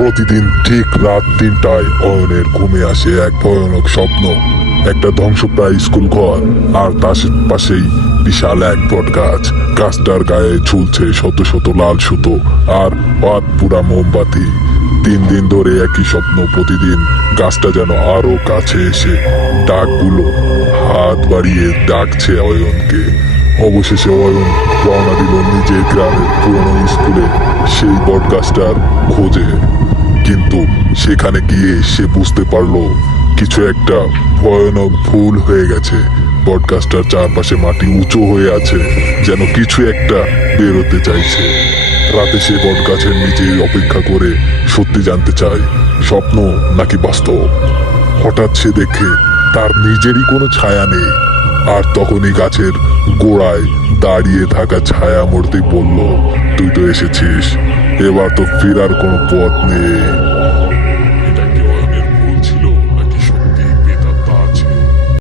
প্রতিদিন ঠিক রাত তিনটায় অয়নের ঘুমে আসে এক ভয়ানক স্বপ্ন। একটা ধ্বংসপ্রায় স্কুল ঘর, আর তার পাশেই বিশাল এক বট গাছ গাছটার গায়ে ঝুলছে শত শত লাল সুতো, আর পাত পুরা মোমবাতি। তিন দিন ধরে একই স্বপ্ন প্রতিদিন গাছটা যেন আরও কাছে এসে, ডাকগুলো হাত বাড়িয়ে ডাকছে অয়নকে। অবশেষে অয়ন রওনা দিল নিজের গ্রামের পুরনো স্কুলে। সেই বটগাছটার খোঁজে। কিন্তু সেখানে গিয়ে সে বুঝতে পারল, কিছু একটা ভয়ানক ভুল হয়ে গেছে। বটগাছটার চারপাশে মাটি উঁচু হয়ে আছে, যেন কিছু একটা বেরোতে চাইছে। রাতে সে বটগাছের নিচে অপেক্ষা করে সত্যি জানতে চায়, স্বপ্ন নাকি বাস্তব। হঠাৎ সে দেখে তার নিজেরই কোনো ছায়া নেই। আর তখনই গাছের গোড়ায় দাঁড়িয়ে থাকা ছায়া মূর্তি বলল, তুই তো এসেছিস, এবার তো ফেরার কোনো পথ নেই।